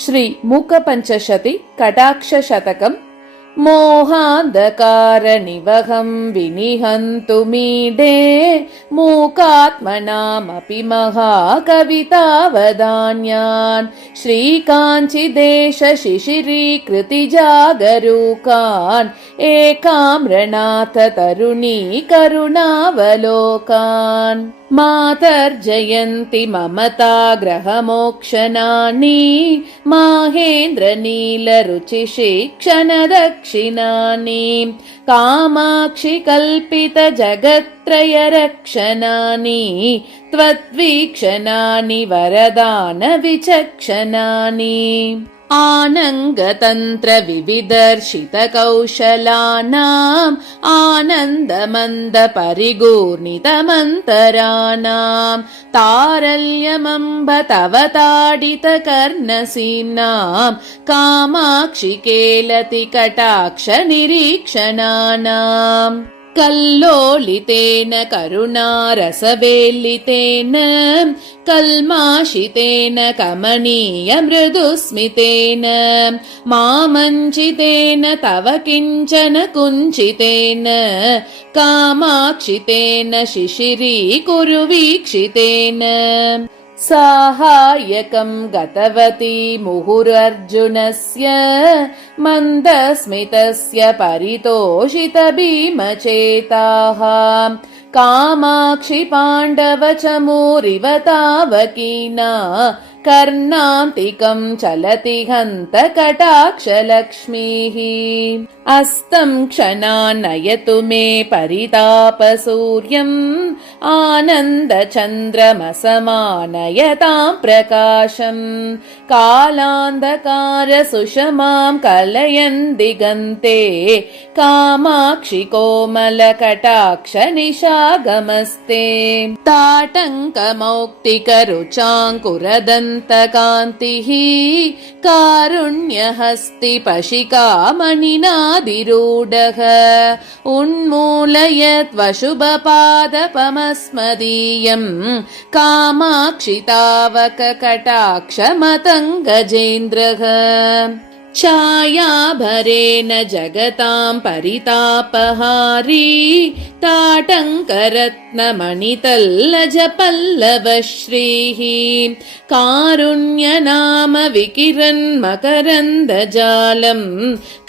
श्री मूकपञ्चशती कटाक्षशतकम्। मोहान्धकारनिवहं विनिहन्तु मीडे मूकात्मनामपि महाकवितावदान्यान् श्रीकाञ्चिदेशशिशिरीकृतिजागरूकान् एकाम्रनाथ तरुणी करुणावलोकान्। मातर्जयन्ति ममताग्रहमोक्षणानि माहेन्द्रनीलरुचिशिक्षणदक्षिणानि कामाक्षि कल्पितजगत्त्रयरक्षणानि त्वद्वीक्षणानि वरदानविचक्षणानि। आनङ्गतन्त्रविविदर्शितकौशलानाम् आनन्दमन्दपरिगूर्णितमन्तराणाम् तारल्यमम्ब तव ताडितकर्णसीम्नाम् कामाक्षि केलति कटाक्ष निरीक्षणानाम्। कल्लोलितेन करुणारसवेल्लितेन कल्माषितेन कमनीय मृदुस्मितेन मामञ्चितेन तव किञ्चन कुञ्चितेन कामाक्षितेन शिशिरीकुरु वीक्षितेन। साहाय्यकं गतवती मुहुरर्जुनस्य मन्दस्मितस्य परितोषित भीमचेताः कामाक्षि पाण्डव चमूरिव तावकीना कर्णान्तिकं चलति हन्त कटाक्षलक्ष्मीः। अस्तं क्षणान्नयतु मे परितापसूर्यम् आनन्दचन्द्रमसमानयतां प्रकाशम् कालान्धकार सुषमां कलयन् दिगन्ते कामाक्षि कोमलकटाक्ष निशागमस्ते। ताटङ्कमौक्तिकरुचाङ्कुरदन्तकान्तिः कारुण्यहस्ति पशिकामणिनादिरूढः उन्मूलयत् वशुभपादपमस्मदीयम् कामाक्षि तावक कटाक्षमतङ्गजेन्द्रः। छायाभरेण जगतां परितापहारी ताटङ्करत्नमणितल्लजपल्लवश्रीः कारुण्यनाम विकिरन्मकरन्दजालम्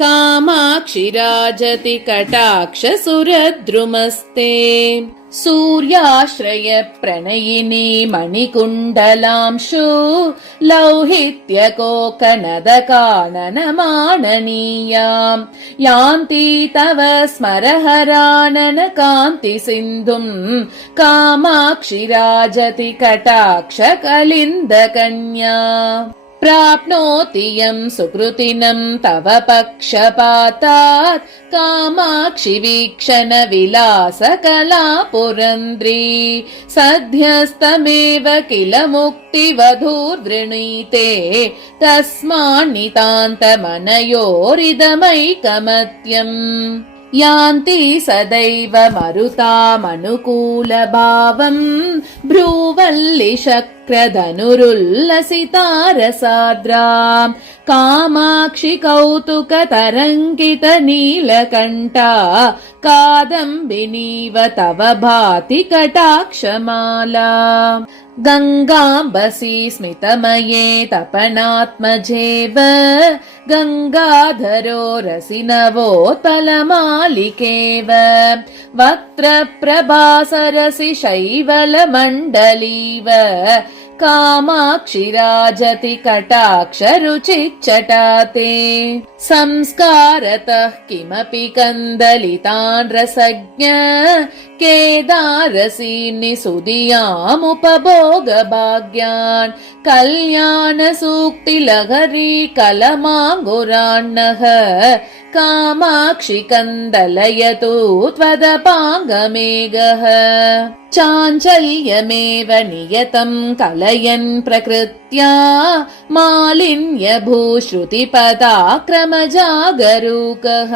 कामाक्षि राजति कटाक्षसुरद्रुमस्ते। सूर्याश्रय प्रणयिनी मणिकुण्डलांशु लौहित्यकोकनदकाननमाननीयाम् यान्ति तव स्मरहरानन कान्ति सिन्धुम् कामाक्षि राजति कटाक्ष कलिन्दकन्या। प्राप्नोति यं सुकृतिनं तव पक्षपातात् कामाक्षि वीक्षण विलास कला पुरन्द्री सद्यस्तमेव किल मुक्तिवधूर्वृणीते तस्मान्नितान्तमनयोरिदमैकमत्यम्। यान्ति सदैव मरुतामनुकूलभावम् भ्रूवल्लिशक्रधनुरुल्लसितारसाद्राम् कामाक्षि कौतुकतरङ्गित नीलकण्ठा कादम्बिनीव तव भाति कटाक्षमाला। गङ्गाम्बसी स्मितमये तपनात्मजेव गङ्गाधरो रसिनवोत्पलमालिकेव वक्त्रप्रभासरसि शैवलमण्डलीव कामाक्षि राजति कटाक्ष रुचिच्चटाते। संस्कारतः किमपि कन्दलितान् रसज्ञ केदारसीनि सुधियामुपभोगभाग्यान् कल्याणसूक्तिलहरी कलमाङ्गुरान्नः कामाक्षि कन्दलयतु त्वदपाङ्गमेघः। चाञ्चल्यमेव नियतं कलयन् प्रकृत्या मालिन्यभूश्रुतिपदाक्रमजागरूकः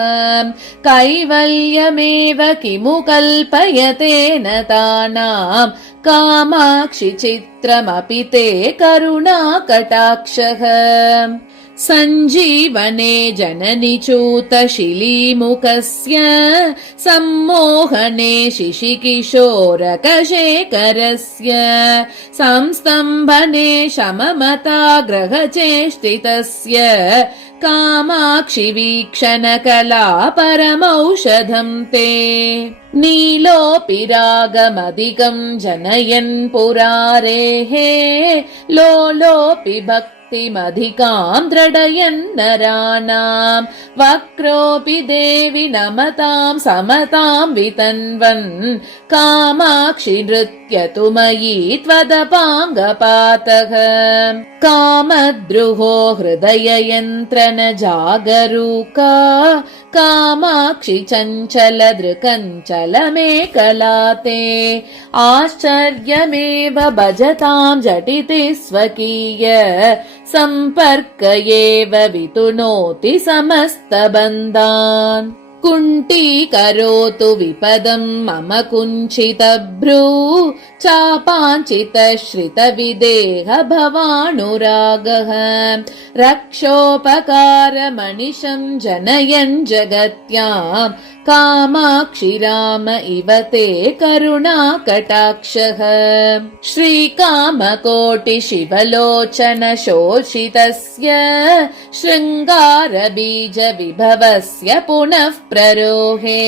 कैवल्यमेव किमु कल्पयति प्रयतेन तानाम् कामाक्षि चित्रमपि ते करुणाकटाक्षः सञ्जीवने जननिचूतशिलीमुखस्य सम्मोहने शिशिकिशोरकशेखरस्य संस्तम्भने शममताग्रहचेष्टितस्य कामाक्षि वीक्षणकला परमौषधं ते नीलोऽपि रागमधिकं जनयन् पुरारेः लोलोऽपि भक्तिमधिकां दृढयन् नराणाम् वक्रोऽपि देवि नमतां समतां वितन्वन् कामाक्षि नृत्यतु मयि त्वदपाङ्गपातः कामद्रुहो हृदययन्त्रन जागरूका कामाक्षि चञ्चल दृकञ्चल मेकलाते आश्चर्यमेव भजतां झटिति स्वकीय सम्पर्क एव वितुनोति समस्तबन्धान् कुण्टीकरोतु विपदं मम कुञ्चितभ्रू चापाञ्चितश्रितविदेह भवानुरागः रक्षोपकारमनिशं जनयन् जगत्यां कामाक्षि राम इव ते करुणाकटाक्षः श्रीकामकोटिशिवलोचन शोषितस्य शृङ्गारबीजविभवस्य पुनः प्ररोहे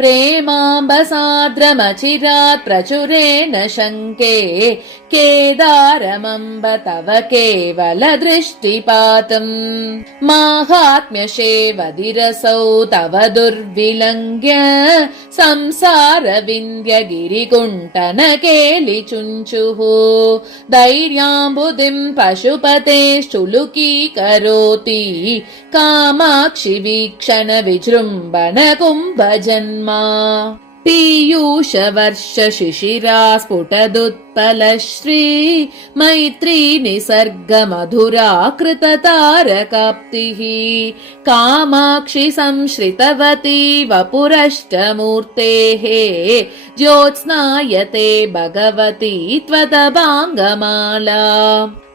प्रेमाम्बसाद्रमचिरात् प्रचुरेण शङ्के केदारमम्ब तव केवल दृष्टिपातम् माहात्म्यशेवधिरसौ तव दुर्विलङ्घ्य संसारविन्द्यगिरिकुण्टन केलिचुञ्चुः धैर्याम्बुधिं पशुपतेश्चुलुकीकरोति कामाक्षि वीक्षण विजृम्भण कुम्भजन्मा पीयूषवर्ष शिशिरा स्फुटदुत्पलश्री मैत्री निसर्ग मधुरा कृततारकाप्तिः कामाक्षि संश्रितवती वपुरष्टमूर्तेः ज्योत्स्नायते भगवती त्वदभाङ्गमाला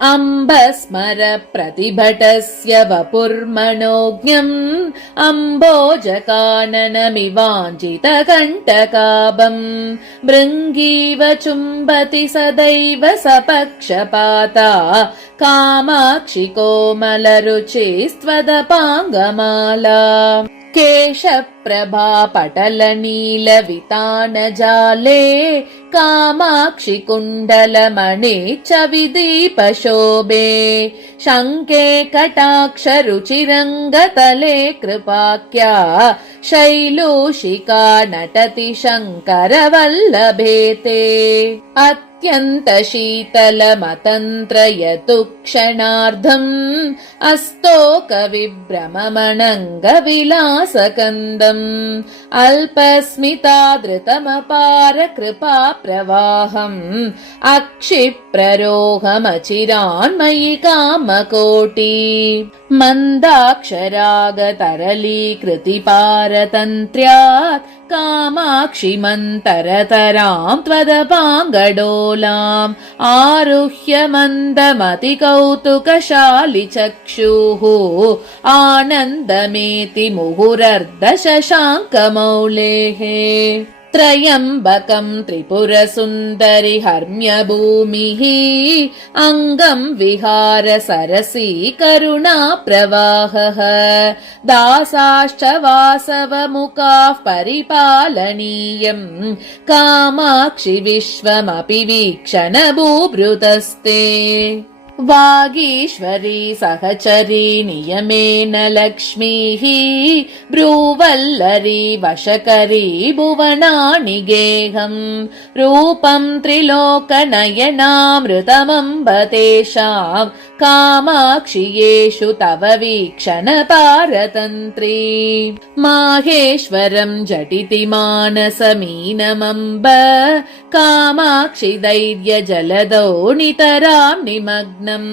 अम्बस्मर प्रतिभटस्य वपुर्मनोज्ञम् अम्बोजकाननमिवाञ्छितकण्टकाभम् भृङ्गीव चुम्बति सदैव सपक्षपाता कामाक्षि कोमलरुचिस्त्वदपाङ्गमाला केशप्रभा पटलनीलवितानजाले कामाक्षि कुण्डलमणि च विदीपशोभे शङ्के कटाक्षरुचिरङ्गतले कृपाख्या शैलूषिका नटति शङ्करवल्लभे ते अत्यन्त शीतलमतन्त्रयतु क्षणार्धम् अस्तोक विभ्रममणङ्गविलासकन्दम् अल्पस्मितादृतमपार कृपा प्रवाहम् अक्षिप्ररोहमचिरान्मयि कामकोटि मन्दाक्षरागतरलीकृतिपारतन्त्र्यात् कामाक्षि मन्तरतरां त्वदपाङ्गडोलाम् आरुह्य मन्दमतिकौतुकशालिचक्षुः आनन्दमेति मुहुरर्धशशाङ्कमौलेः त्रयम्बकम् त्रिपुरसुन्दरि हर्म्यभूमिः अङ्गम् विहार सरसी करुणा प्रवाहः दासाश्च वासवमुखाः परिपालनीयम् कामाक्षि विश्वमपि वीक्षण बुभृतस्ते वागीश्वरी सहचरी नियमेन लक्ष्मीः भ्रूवल्लरी वशकरी भुवनानि गेहम् रूपम् त्रिलोकनयनामृतमम्ब तेषाम् कामाक्षि येषु तव वीक्षण पारतन्त्री माहेश्वरं झटिति मानसमीनमम्ब कामाक्षि धैर्य जलदौ नितरां निमग्नम्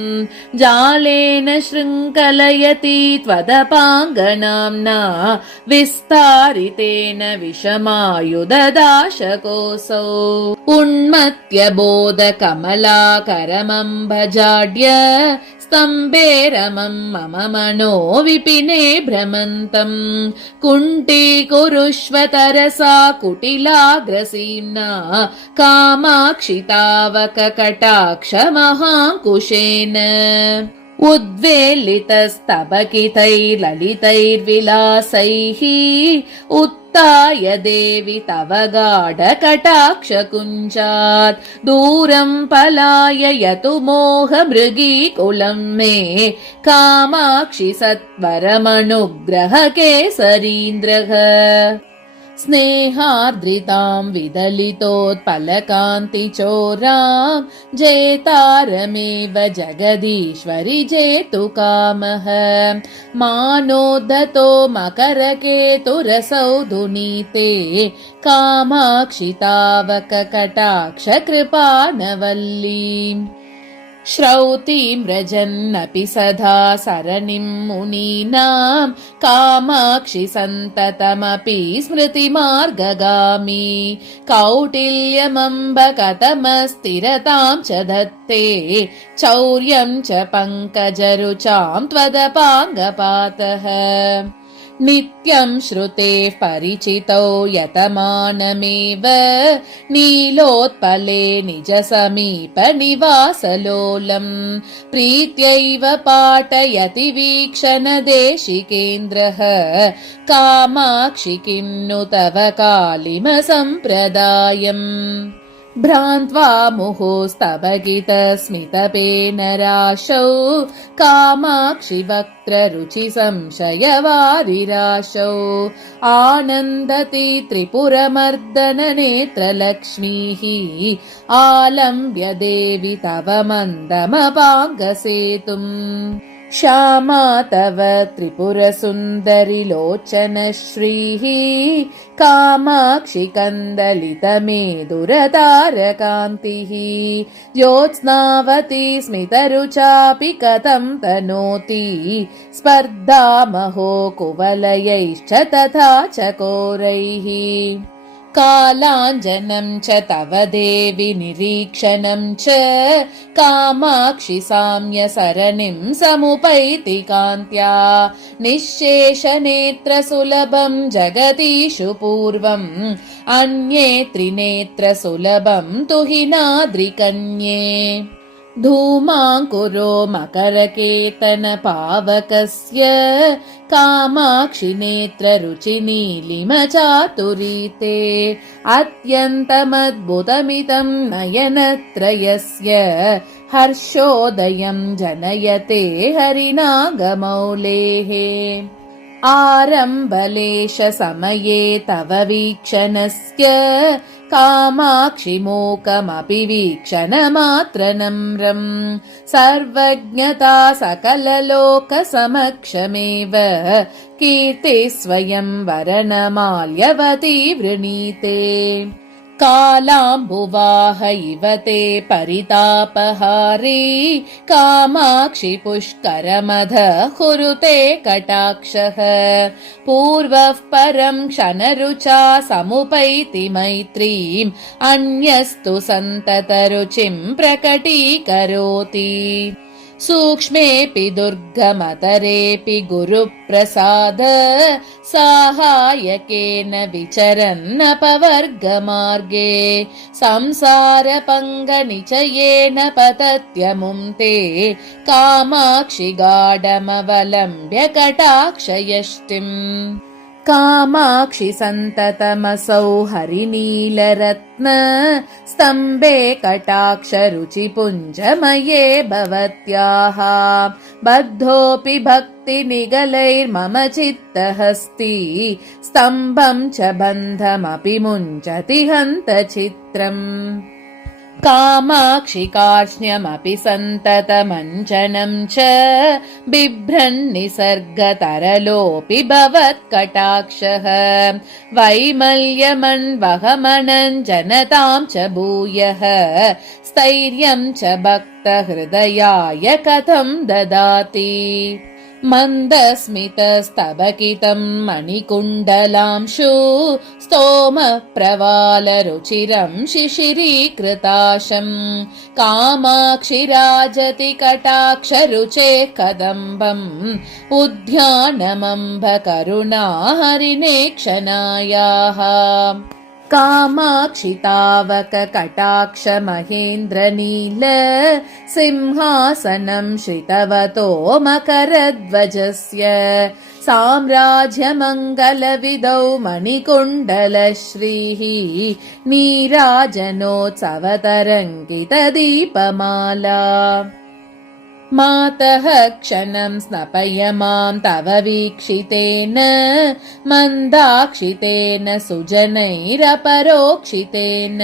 जालेन शृङ्खलयति त्वदपाङ्गनाम्ना विस्तारितेन विषमायुधदाशकोऽसौ उन्मत्य बोधकमलाकरमम्भजाड्य स्तम्भे रमं मम मनो विपिने भ्रमन्तम् कुण्टीकुरुष्व तरसा कुटिलाग्रसीम्ना कामाक्षि तावक कटाक्ष महाङ्कुशेन उद्वेलितस्तबकितैर्ललितैर्विलासैः उत्थाय देवि तव गाढकटाक्षकुञ्जात् दूरं पलाययतु मोहमृगीकुलं मे कामाक्षि सत्वरमनुग्रह केसरीन्द्रः स्नेहार्द्रितां विदलितोत्पलकान्तिचोरां जेतारमेव जगदीश्वरि जेतु कामः मानोद्धतो मकरकेतुरसौ दुनीते कामाक्षि तावक कटाक्ष कृपानवल्लीम् श्रौतीं व्रजन्नपि सदा सरणिं मुनीनां कामाक्षि सन्ततमपि स्मृतिमार्गगामी कौटिल्यमम्ब कथमस्थिरतां च दत्ते चौर्यं च पङ्कजरुचां त्वदपाङ्गपातः नित्यं श्रुतेः परिचितौ यतमानमेव नीलोत्पले निजसमीप निवासलोलम् प्रीत्यैव पाठयति वीक्षण देशिकेन्द्रः कामाक्षि किन्नु तव कालिम सम्प्रदायम् भ्रान्त्वा मुहुस्तबकितस्मितपेन राशौ कामाक्षि वक्त्ररुचि संशयवारिराशौ आनन्दति त्रिपुरमर्दन नेत्रलक्ष्मीः आलम्ब्य देवि तव मन्दमपाङ्गसेतुम् श्यामा तव त्रिपुरसुन्दरि लोचनश्रीः कामाक्षि कन्दलितमेदुरतारकान्तिः ज्योत्स्नावती स्मितरुचापि कथं तनोति स्पर्धामहो कुवलयैश्च तथा चकोरैः कालाञ्जनं च तव देवि निरीक्षणं च कामाक्षि साम्य सरणिं समुपैति कान्त्या निःशेषनेत्र सुलभं जगतीषु पूर्वम् अन्ये त्रिनेत्र सुलभं तुहिनाद्रिकन्ये धूमाङ्कुरो मकरकेतन पावकस्य कामाक्षि नेत्र रुचि नीलिम चातुरीते अत्यन्तमद्भुतमिदं नयनत्रयस्य हर्षोदयं जनयते हरिनागमौलेः आरम्भलेश समये तव वीक्षणस्य कामाक्षि मूकमपि वीक्षणमात्रनम्रम् सर्वज्ञता सकललोकसमक्षमेव कीर्तिः स्वयं वरनमाल्यवती वृणीते कालाम्बुवाह इव ते परितापहारी कामाक्षि पुष्करमध कुरुते कटाक्षः पूर्वः परं क्षणरुचा समुपैति मैत्रीम् अन्यस्तु सन्ततरुचिं प्रकटीकरोति सूक्ष्मेऽपि दुर्गमतरेऽपि गुरुप्रसाद साहाय्यकेन विचरन्नपवर्गमार्गे संसारपङ्गनिचयेन पतत्यमुं ते कामाक्षि गाढमवलम्ब्य कटाक्षयष्टिम् कामाक्षि सन्ततमसौ हरिनीलरत्न स्तम्भे कटाक्षरुचिपुञ्जमये भवत्याः बद्धोऽपि भक्तिनिगलैर्मम चित्तहस्ति स्तम्भं च बन्धमपि मुञ्चति हन्तचित्रम् कामाक्षि कार्ष्ण्यमपि सन्ततमञ्जनं च बिभ्रन्निसर्गतरलोऽपि भवत्कटाक्षः वैमल्यमन्वहमनञ्जनतां च भूयः स्थैर्यं च भक्तहृदयाय कथं ददाति मन्दस्मितस्तबकितं मणिकुण्डलांशु स्तोमप्रवालरुचिरं शिशिरीकृताशं कामाक्षि राजति कटाक्षरुचेः कदम्बम् उद्यानमम्ब करुणा हरिणेक्षणायाः कामाक्षि तावक कटाक्ष महेन्द्रनील सिंहासनं श्रितवतो मकरध्वजस्य साम्राज्यमङ्गलविदौ मणिकुण्डलश्रीः नीराजनोत्सवतरङ्गितदीपमाला मातः क्षणं स्नपय मां तव वीक्षितेन मन्दाक्षितेन सुजनैरपरोक्षितेन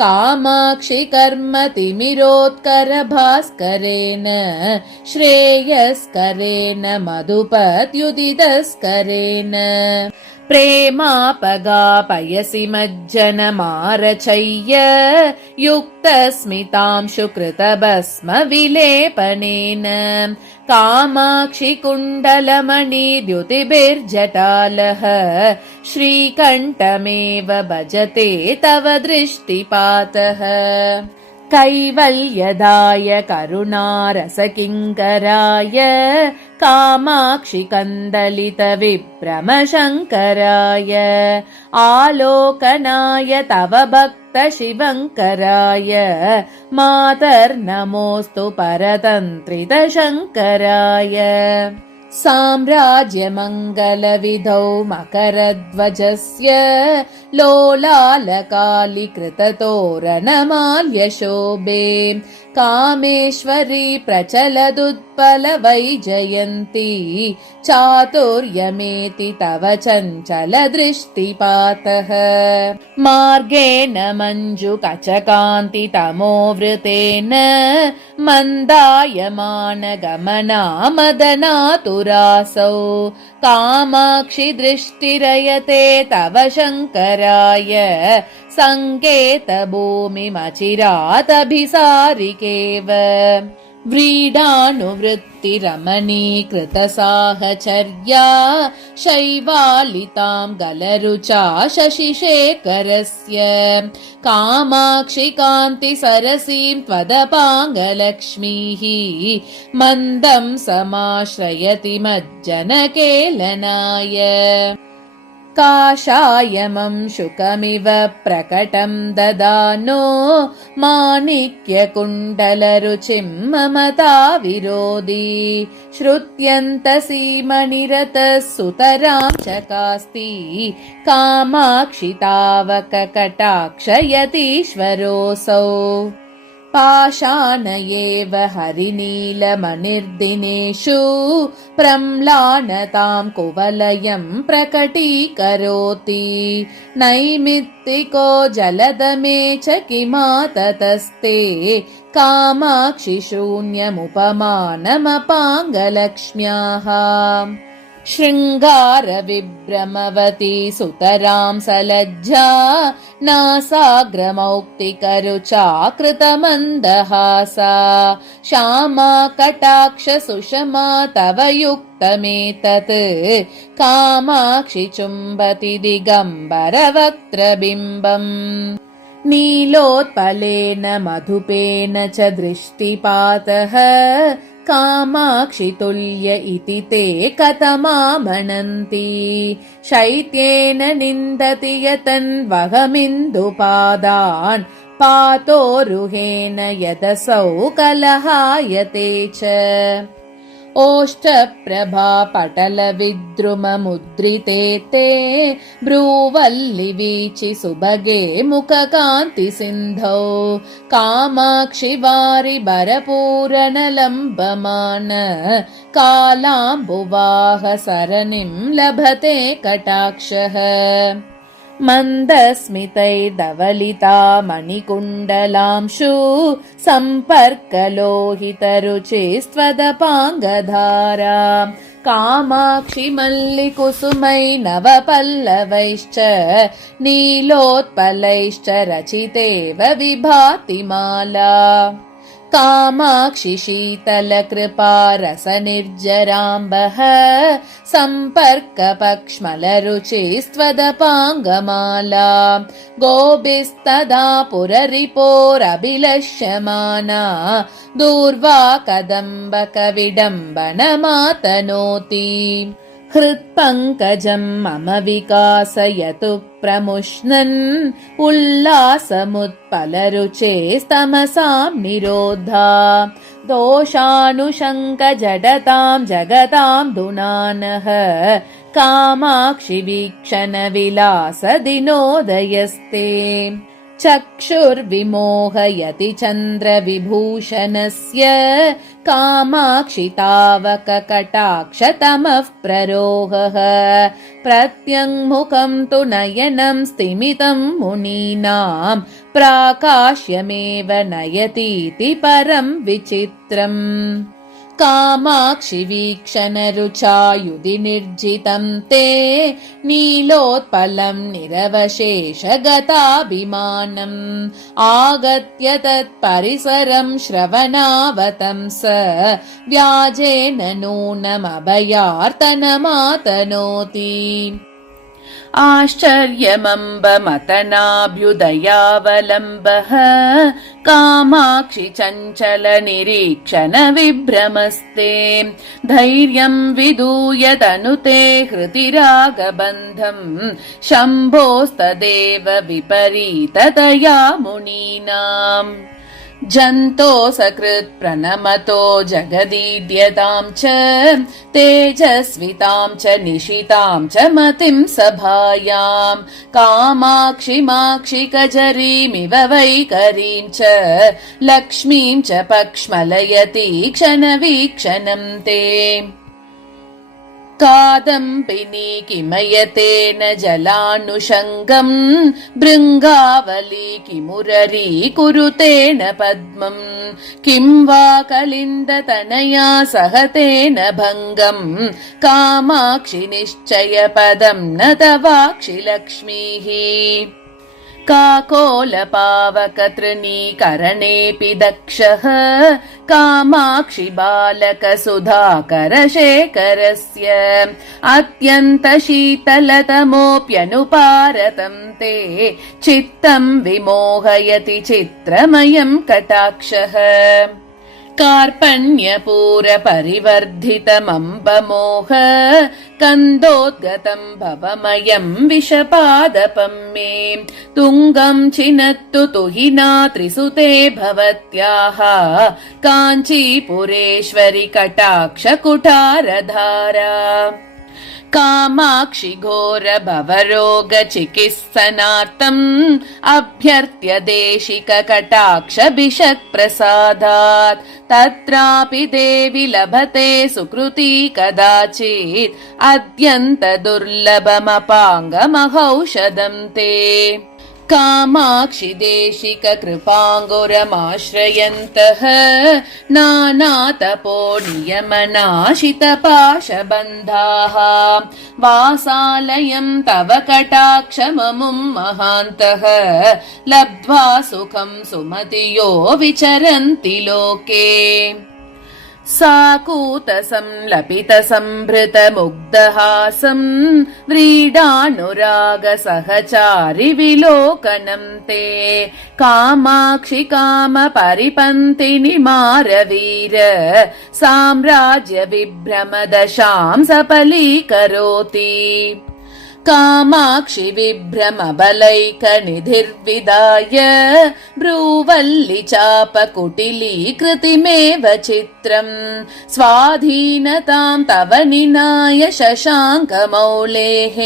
कामाक्षि कर्मतिमिरोत्करभास्करेण श्रेयस्करेण मधुपत्युदितस्करेण प्रेमापगापयसि मज्जनमारचय्य युक्तस्मितांशुकृतभस्म विलेपनेन कामाक्षि कुण्डलमणिद्युतिभिर्जटालः श्रीकण्ठमेव भजते तव दृष्टिपातः कैवल्यदाय करुणारसकिङ्कराय कामाक्षि कन्दलित विभ्रमशङ्कराय आलोकनाय तव भक्त शिवङ्कराय मातर्नमोऽस्तु परतन्त्रित शङ्कराय साम्राज्यमङ्गलविधौ मकरध्वजस्य लोलालकालिकृततोरणमाल्यशोभे कामेश्वरी प्रचलदुत्पलवैजयन्ती चातुर्यमेति तव चञ्चलदृष्टिपातः मार्गेण मञ्जुकचकान्तितमोवृतेन मन्दायमानगमना मदनातुरासौ कामाक्षि दृष्टिरयते तव शङ्कराय सङ्केतभूमिमचिरादभिसारिकेव व्रीडानुवृत्तिरमणीकृतसाहचर्या शैवालितां गलरुचा शशिशेखरस्य कामाक्षि कान्तिसरसीं त्वदपाङ्गलक्ष्मीः मन्दं समाश्रयति मज्जनकेलनाय काषायमं शुकमिव प्रकटं ददानो माणिक्यकुण्डलरुचिं ममता विरोधी श्रुत्यन्तसीमनिरतः सुतरां चकास्ति कामाक्षि तावक कटाक्षयतीश्वरोऽसौ पाषाण एव हरिनीलमनिर्दिनेषु प्रम्लानतां कुवलयं प्रकटीकरोति नैमित्तिको जलदमे च किमाततस्ते कामाक्षि शून्यमुपमानमपाङ्गलक्ष्म्याः शृङ्गारविभ्रमवती सुतरां सलज्जा नासाग्रमौक्तिकरुचाकृतमन्दहासा श्यामा कटाक्ष सुषमा तव युक्तमेतत् कामाक्षि चुम्बति दिगम्बरवक्त्रबिम्बम् नीलोत्पलेन मधुपेन च दृष्टिपातः कामाक्षि तुल्य इति ते कथमामनन्ति शैत्येन निन्दति यतन्वहमिन्दुपादान् पातोरुहेन यदसौ कलहायते च ओष्ठप्रभा पटलविद्रुममुद्रिते ते भ्रूवल्लिवीचि सुभगे मुखकान्तिसिन्धौ कामाक्षि वारि भरपूरणलम्बमान कालाम्बुवाह सरनिं लभते कटाक्षः मन्दस्मितैर्धवलिता मणिकुण्डलांशु सम्पर्कलोहितरुचिस्त्वदपाङ्गधारा कामाक्षि मल्लिकुसुमै नवपल्लवैश्च नीलोत्पलैश्च रचितेव विभाति माला कामाक्षि शीतलकृपा रसनिर्जराम्बः सम्पर्कपक्ष्मलरुचिस्त्वदपाङ्गमाला गोभिस्तदा पुररिपोरभिलष्यमाना दूर्वा कदम्बकविडम्बनमातनोति हृत्पङ्कजम् मम विकासयतु प्रमुष्णन् उल्लासमुत्पलरुचेस्तमसाम् निरोधा दोषानुशङ्कजडताम् जगताम् धुनानः कामाक्षि वीक्षणविलासदिनोदयस्ते चक्षुर्विमोहयति चन्द्रविभूषणस्य कामाक्षि तावककटाक्षतमः प्ररोहः प्रत्यङ्मुखम् तु नयनम् स्तिमितम् मुनीनाम् प्राकाश्यमेव नयतीति परम् विचित्रम् कामाक्षि वीक्षणरुचायुधि निर्जितम् ते नीलोत्पलम् निरवशेषगताभिमानम् आगत्य तत्परिसरम् श्रवणावतंस व्याजेन नूनमभयार्तनमातनोति आश्चर्यमम्बमतनाभ्युदयावलम्बः कामाक्षि चञ्चल निरीक्षण विभ्रमस्ते धैर्यम् विदूय तनुते हृतिरागबन्धम् शम्भोस्तदेव विपरीततया मुनीनाम् जन्तो सकृत् प्रणमतो जगदीड्यताम् च तेजस्विताम् च निशिताम् च मतिम् सभायाम् कामाक्षिमाक्षि कजरीमिव वैकरीम् च लक्ष्मीम् च पक्ष्मलयति क्षणवीक्षणम् ते कादम्बिनी किमयतेन जलानुषङ्गम् भृङ्गावली किमुररी कुरुतेन पद्मम् किं वा कलिन्दतनया सहतेन भङ्गम् कामाक्षि निश्चयपदम् न तवाक्षि लक्ष्मीः काकोलपावकतृणीकरणेऽपि दक्षः कामाक्षि बालकसुधाकरशेखरस्य अत्यन्तशीतलतमोऽप्यनुपारतम् ते चित्तम् विमोहयति चित्रमयम् कटाक्षः कार्पण्यपूरपरिवर्धितमम्बमोह कन्दोद्गतम् भवमयम् विषपादपम् मे तुङ्गम् छिनत्तु तुहिना त्रिसुते भवत्याः काञ्चीपुरेश्वरि कटाक्षकुठारधारा कामाक्षि घोर भवरोग चिकित्सनार्थम् अभ्यर्थ्य देशिक कटाक्ष भिषक् प्रसादात् तत्रापि देवि लभते सुकृती कदाचित् अद्यन्त दुर्लभमपाङ्गमहौषधम् ते कामाक्षि देशिक कृपाङ्गुरमाश्रयन्तः नानातपो नियमनाशितपाशबन्धाः वासालयम् तव कटाक्षममुम् महान्तः लब्ध्वा सुखम् सुमतियो विचरन्ति लोके साकूतसंलपितसम्भृतमुग्धहासम् व्रीडानुरागसहचारि विलोकनम् ते कामाक्षि कामपरिपन्थिनिमारवीर साम्राज्य विभ्रमदशाम् सफलीकरोति कामाक्षि विभ्रमबलैकनिधिर्विदाय भ्रूवल्लि चापकुटिलीकृतिमेव चित्रम् स्वाधीनताम् तव निनाय शशाङ्कमौलेः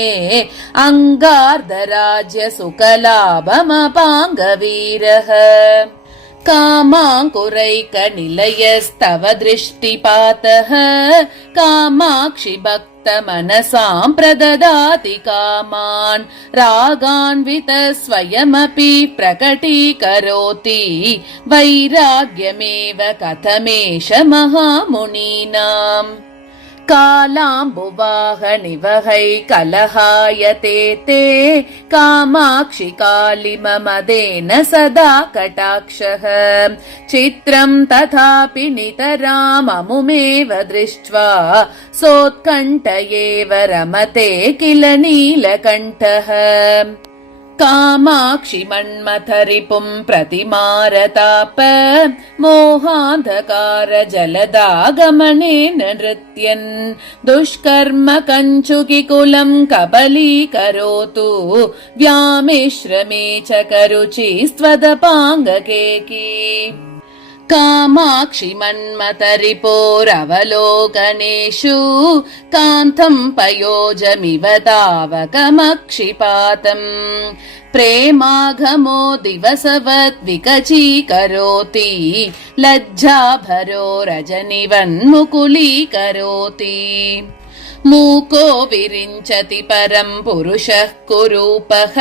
अङ्गार्धराज्य सुखलाभमपाङ्गवीरः कामाङ्कुरैकनिलयस्तव दृष्टिपातः कामाक्षि भक्तमनसां प्रददाति कामान् रागान्वितः स्वयमपि प्रकटीकरोति वैराग्यमेव कथमेष महामुनीनाम् कालाम्बुवाहनिवहै कलहायते ते कामाक्षि कालिममदेन सदा कटाक्षः चित्रं तथापि नितराममुमेव दृष्ट्वा सोत्कण्ठ एव रमते किल नीलकण्ठः कामाक्षि मन्मथरिपुं प्रतिमारताप मोहान्धकार जलदागमनेन नृत्यन् दुष्कर्म कञ्चुकिकुलं कबलीकरोतु व्यामिश्रमे च करुचिस्त्वदपाङ्गकेकी कामाक्षि मन्मथरिपोरवलोकनेषु कान्तं पयोजमिव तावकमक्षिपातम् प्रेमाघमो दिवसवद् विकचीकरोति लज्जाभरो रजनिवन्मुकुलीकरोति मूको विरिञ्चति परं पुरुषः कुरूपः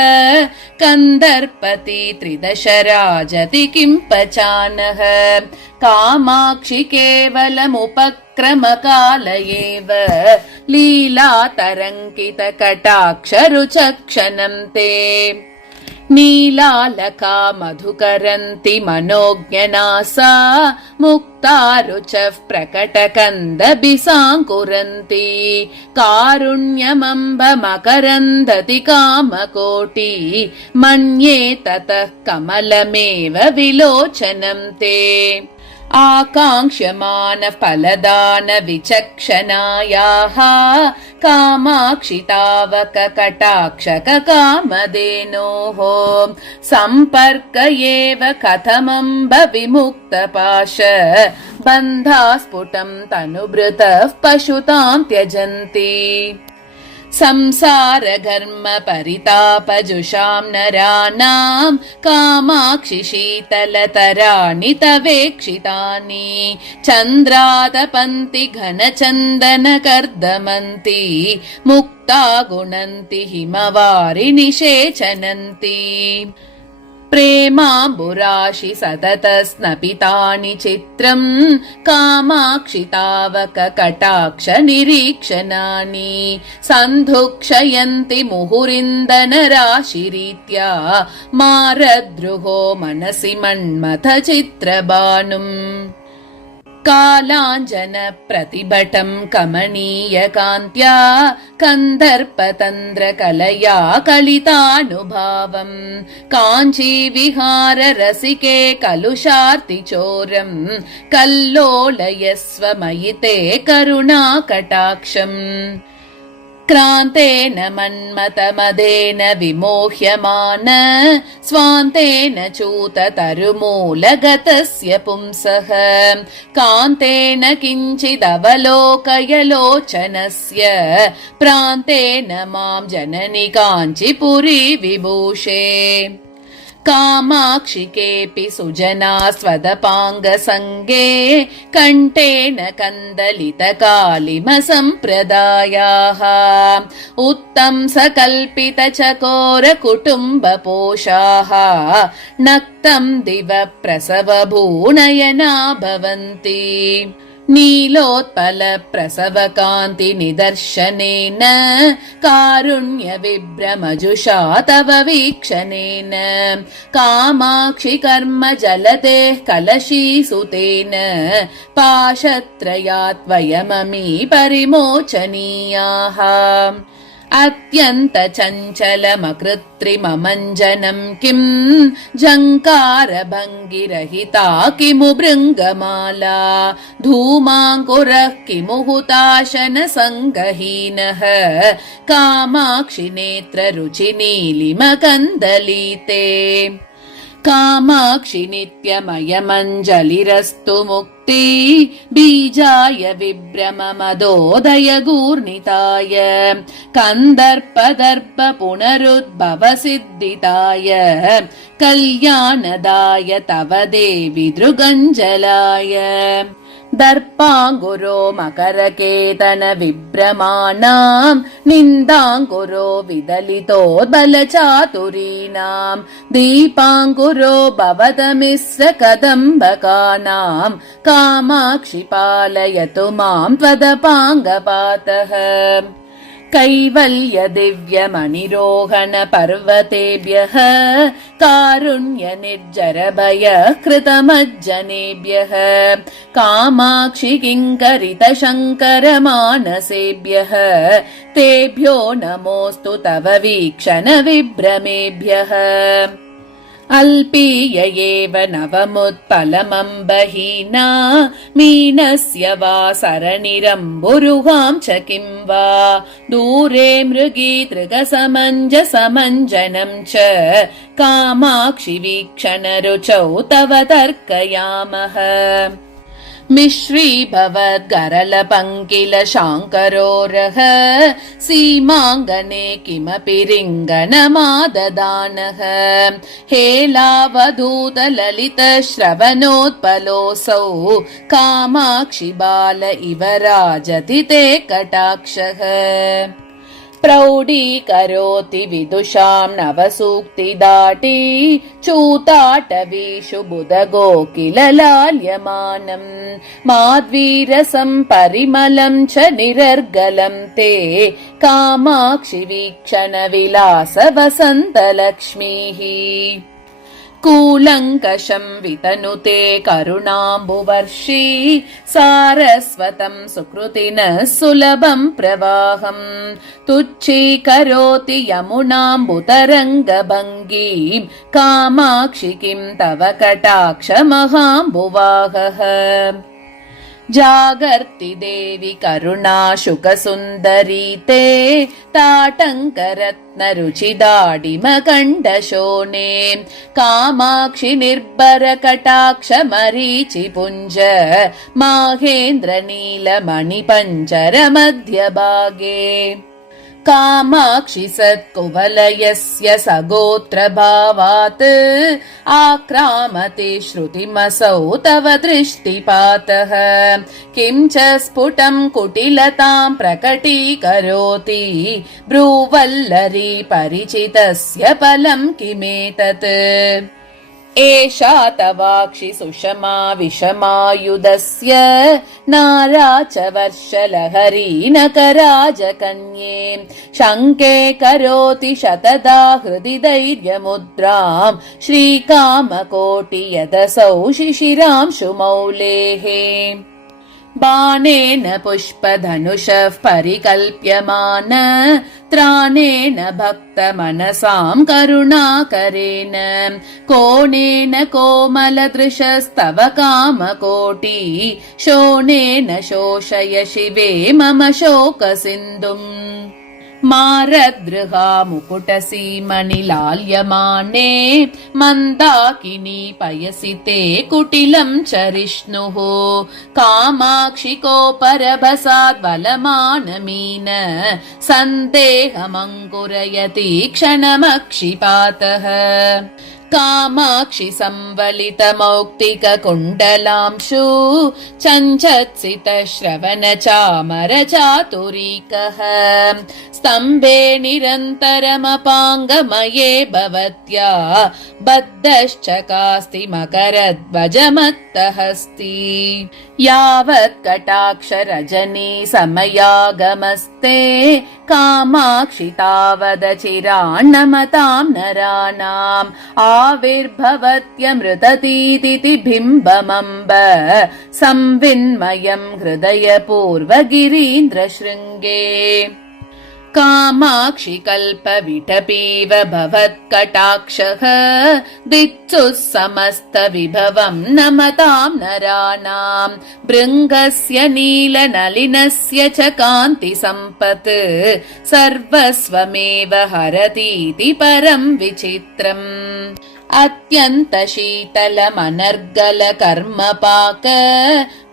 कन्दर्पति त्रिदश राजति किं पचानः कामाक्षि केवलमुपक्रमकाल एव लीलातरङ्कितकटाक्षरुचक्षणं ते नीलालका मधुकरन्ति मनोज्ञनासा मुक्तारुचः प्रकटकन्दबिसाङ्कुरन्ति कारुण्यमम्ब मकरन्दति कामकोटि मन्ये ततः कमलमेव विलोचनं ते आकाङ्क्ष्यमान फलदान विचक्षणायाः कामाक्षि तावक कटाक्षक कामधेनोः सम्पर्क एव कथमम्ब विमुक्तपाश बन्धास्फुटं तनुभृतः पशुतां त्यजन्ति संसारघर्म परितापजुषां नराणां कामाक्षि शीतलतराणि तवेक्षितानि चन्द्रातपन्ति घनचन्दनकर्दमन्ति मुक्ता गुणन्ति हिमवारि निषेचनन्ति प्रेमाम्बुराशि सततस्नपितानि चित्रं कामाक्षि तावक कटाक्ष निरीक्षणानि सन्धुक्षयन्ति मुहुरिन्दनराशिरीत्या मारद्रुहो मनसि मन्मथ चित्रभानुम् कालाञ्जन प्रतिभटं कमनीय कान्त्या कन्दर्पतन्द्र कलया कलितानुभावम् काञ्ची विहार रसिके कलुषार्तिचोरम् कल्लोलयस्व मयि ते करुणाकटाक्षम् क्रान्तेन मन्मथमदेन विमोह्यमान स्वान्तेन चूततरुमूलगतस्य पुंसः कान्तेन किञ्चिदवलोकय लोचनस्य प्रान्तेन मां जननि काञ्चीपुरी विभूषे कामाक्षि केऽपि सुजना स्वदपाङ्गसङ्गे कण्ठेन कन्दलितकालिमसम्प्रदायाः उत्तम सकल्पितचकोरकुटुम्बपोषाः नक्तं दिव प्रसवभूनयना भवन्ति नीलोत्पल प्रसव कान्ति निदर्शनेन कारुण्य विभ्रमजुषा तव वीक्षणेन कामाक्षि कर्म जलदेः कलशीसुतेन पाशत्रयात् वयममी परिमोचनीयाः अत्यन्त चञ्चलमकृत्रिममञ्जनं किं झङ्कार भङ्गिरहिता किमु भृङ्गमाला धूमाङ्कुरः किमु हुताशन सङ्गहीनः कामाक्षि नेत्र रुचि नीलिम कन्दलीते कामाक्षि नित्यमयमञ्जलिरस्तु मुक्ति बीजाय विभ्रममदोदय गूर्णिताय कन्दर्पदर्प पुनरुद्भव सिद्धिताय कल्याणदाय तव देवि दृगञ्जलाय दर्पाङ्कुरो मकरकेतन विभ्रमाणाम् निन्दाङ्कुरो विदलितोद्बलचातुरीणाम् दीपाङ्कुरो भवतमिश्र कदम्बकानाम् कामाक्षि पालयतु माम् त्वदपाङ्गपातः कैवल्य दिव्यमणिरोहण पर्वतेभ्यः कारुण्य निर्जर भय कृतमज्जनेभ्यः कामाक्षि किङ्करित शङ्कर मानसेभ्यः तेभ्यो नमोऽस्तु तव वीक्षण विभ्रमेभ्यः अल्पीय एव नवमुत्पलमम्बहीना मीनस्य वा सरणिरम्बुरुहां च किं वा दूरे मृगी तृगसमञ्जसमञ्जनं च कामाक्षि वीक्षणरुचौ तव तर्कयामः मिश्रीभवद्गरलपङ्किल शाङ्करोरः सीमाङ्गने किमपि रिङ्गणमाददानः हेलावधूतललित श्रवणोत्पलोऽसौ कामाक्षि बाल इव राजति ते कटाक्षः प्रौढीकरोति विदुषां नवसूक्तिदाटी चूताटवीषु बुधगोकिललाल्यमानम् माध्वीरसं परिमलं च निरर्गलं ते कामाक्षि वीक्षण विलास वसन्तलक्ष्मीः कूलङ्कषं वितनुते करुणाम्बुवर्षी सारस्वतं सुकृतिनः सुलभं प्रवाहम् तुच्छीकरोति यमुनाम्बुतरङ्गभङ्गीं कामाक्षि किं तव कटाक्षमहाम्बुवाहः जागर्ति देवि करुणा शुकसुन्दरी ते ताटङ्करत्नरुचिदाडिमकण्डशोणे कामाक्षि निर्भर कटाक्ष मरीचिपुञ्ज माहेन्द्र नीलमणिपञ्जर मध्यभागे कामाक्षि सत्कुवलयस्य सगोत्रभावात् आक्रामते श्रुतिमसौ तव दृष्टिपातः किं च स्फुटं कुटिलतां प्रकटीकरोति भ्रूवल्लरी परिचितस्य फलं किमेतत् एषा तवाक्षि सुषमा विषमायुधस्य नारा च वर्षलहरी नकराजकन्ये शङ्के करोति शतदा हृदि धैर्यमुद्रां श्रीकामकोटि यदसौ शिशिरांशुमौलेः बाणेन पुष्पधनुषः परिकल्प्यमान त्राणेन भक्तमनसां करुणाकरेण कोणेन कोमलदृशस्तव कामकोटि शोणेन शोषय शिवे मम शोकसिन्धुम् मारदृहा मुकुटसीमणिलाल्यमाने मन्दाकिनी पयसि ते कुटिलं चरिष्णुः कामाक्षि कोपरभसाद्वलमानमीन सन्देहमङ्कुरयति क्षणमक्षिपातः कामाक्षि संवलितमौक्तिक कुण्डलांशु चञ्चत्सित श्रवण चामर चातुरीकः स्तम्भे निरन्तरमपाङ्गमये भवत्या बद्धश्चकास्ति मकरध्वजमत्तहस्ति यावत् कटाक्ष रजनी समयागमस्ते कामाक्षि तावदचिरान्नमतां नराणाम् आविर्भवत्यमृततीति बिम्बमम्ब संविन्मयं हृदयपूर्वगिरीन्द्रशृङ्गे कामाक्षि कल्पविटपीव भवत्कटाक्षः दित्सुः समस्त विभवं नमतां नराणां भृङ्गस्य नीलनलिनस्य च कान्ति सम्पत् सर्वस्वमेव हरतीति परं विचित्रम् अत्यन्तशीतलमनर्गलकर्मपाक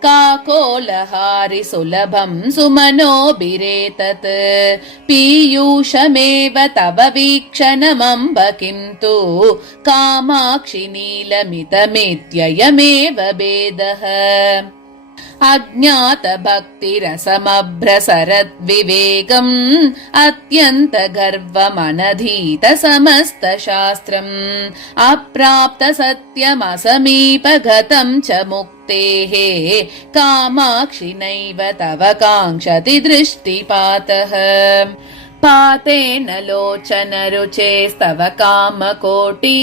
काकोलहारि सुलभं सुमनोभिरेतत् पीयूषमेव तव वीक्षणमम्ब किं तु कामाक्षि नीलमितमेत्ययमेव भेदः अज्ञातभक्तिरसमभ्रसरद्विवेगम् अत्यन्तगर्वमनधीत समस्तशास्त्रम् अप्राप्तसत्यमसमीपगतं च मुक्तेः कामाक्षि नैव तव काङ्क्षति दृष्टिपातः पातेन लोचनरुचेस्तव कामकोटि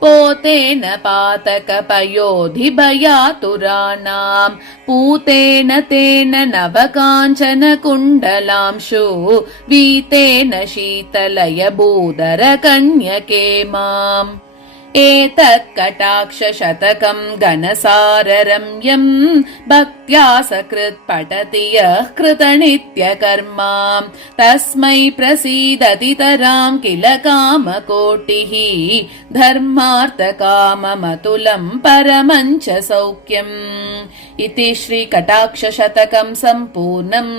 पोतेन पातकपयोधिभयातुराणाम् पूतेन तेन नवकाञ्चन कुण्डलांशु वीतेन शीतलयभूधर कन्यके माम् एतत् कटाक्षशतकम् घनसाररम्यम् भक्त्या सकृत् पठति यः कृतनित्यकर्मा तस्मै प्रसीदतितराम् किल कामकोटिः धर्मार्थकाममतुलम् परमम् च सौख्यम् इति श्रीकटाक्षशतकम् सम्पूर्णम्।